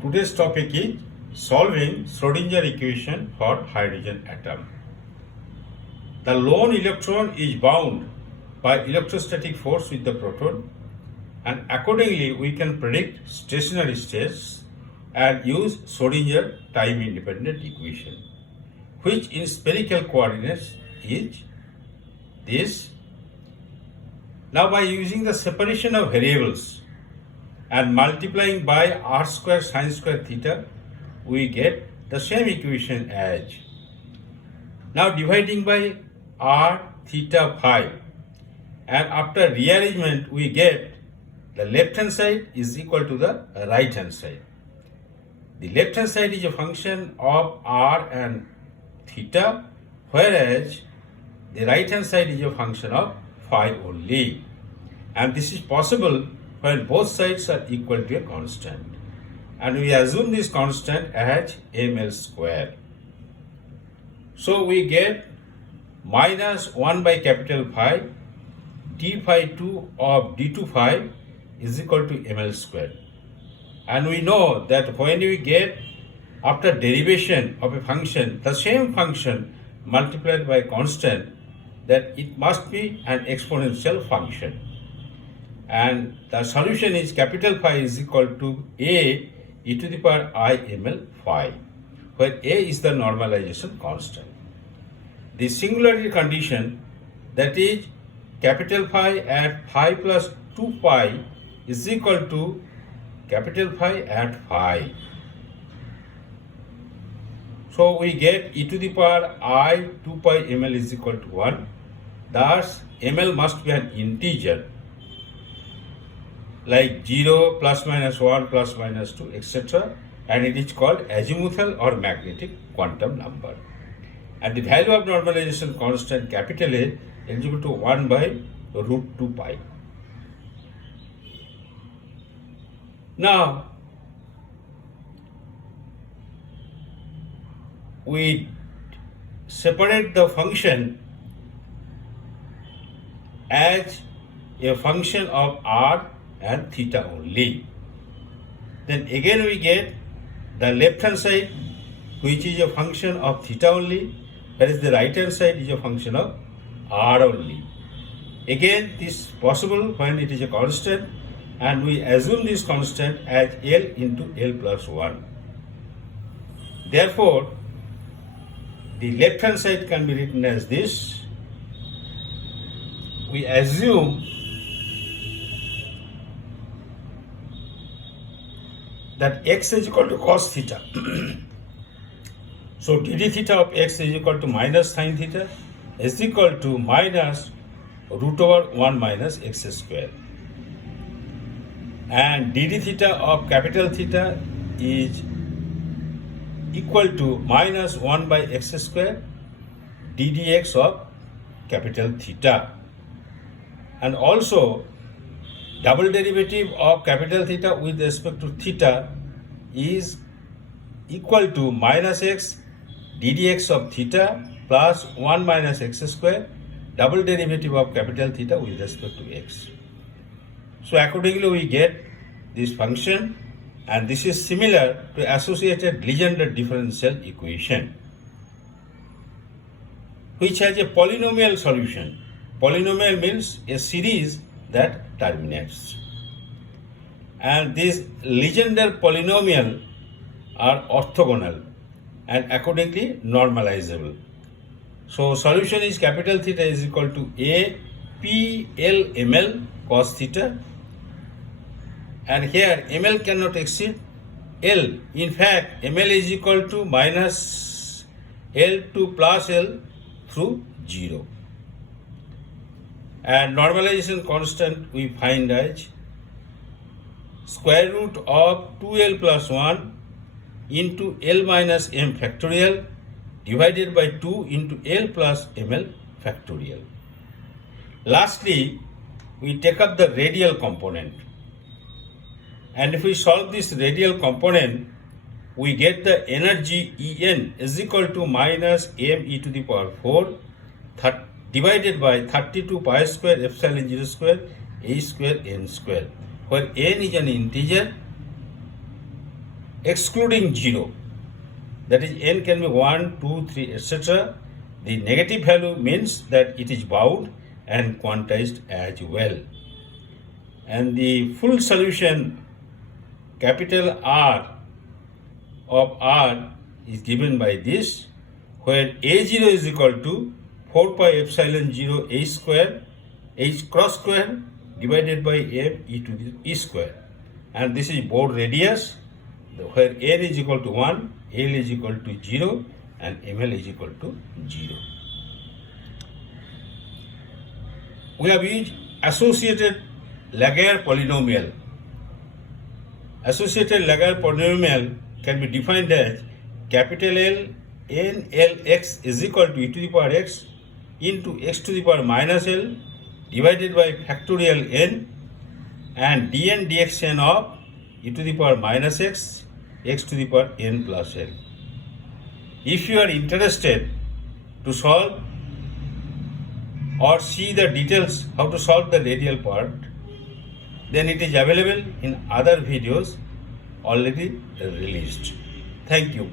Today's topic is solving Schrodinger equation for hydrogen atom. The lone electron is bound by electrostatic force with the proton, and accordingly we can predict stationary states and use Schrodinger time independent equation, which in spherical coordinates is this. Now by using the separation of variables and multiplying by r square sine square theta, we get the same equation as. Now dividing by r theta phi, and after rearrangement we get the left hand side is equal to the right hand side. The left hand side is a function of r and theta, whereas the right hand side is a function of phi only. And this is possible when both sides are equal to a constant. And we assume this constant as ml square. So we get minus 1 by capital phi d phi 2 of d2 phi is equal to ml square. And we know that when we get after derivation of a function, the same function multiplied by constant, that it must be an exponential function. And the solution is capital phi is equal to a e to the power I ml phi, where a is the normalization constant. The singularity condition, that is capital phi at phi plus 2 pi is equal to capital phi at phi. So we get e to the power I 2 pi ml is equal to 1. Thus ml must be an integer like 0, plus minus 1, plus minus 2, etc. And it is called azimuthal or magnetic quantum number. And the value of normalization constant capital A is equal to 1 by root 2 pi. Now, we separate the function as a function of r and theta only. Then again we get the left hand side, which is a function of theta only, whereas the right hand side is a function of r only. Again, this is possible when it is a constant, and we assume this constant as L into L plus 1. Therefore, the left hand side can be written as this. We assume that x is equal to cos theta. So dd theta of x is equal to minus sine theta is equal to minus root over 1 minus x square. And dd theta of capital theta is equal to minus 1 by x square ddx of capital theta. And also double derivative of capital theta with respect to theta is equal to minus x ddx of theta plus 1 minus x square double derivative of capital theta with respect to x. So accordingly we get this function, and this is similar to associated Legendre differential equation, which has a polynomial solution. Polynomial means a series that terminates. And these Legendre polynomial are orthogonal and accordingly normalizable. So solution is capital theta is equal to a p l ml cos theta, and here ml cannot exceed l. In fact, ml is equal to minus l to plus l through 0. And normalization constant we find as square root of 2l plus 1 into l minus m factorial divided by 2 into l plus ml factorial. Lastly, we take up the radial component. And if we solve this radial component, we get the energy En is equal to minus m e to the power 4 divided by 32 pi square epsilon 0 square a square n square, where n is an integer excluding 0. That is, n can be 1, 2, 3, etc. The negative value means that it is bound and quantized as well. And the full solution, capital R of R, is given by this, where A0 is equal to 4 pi epsilon 0 A square, H cross square divided by M e to the E square. And this is board radius, where N is equal to 1, L is equal to 0, and ML is equal to 0. We have used associated Laguerre polynomial. Associated Laguerre polynomial can be defined as capital L n Lx is equal to e to the power x into x to the power minus L divided by factorial n, and dn dxn of e to the power minus x, x to the power n plus L. If you are interested to solve or see the details how to solve the radial part, then it is available in other videos already released. Thank you.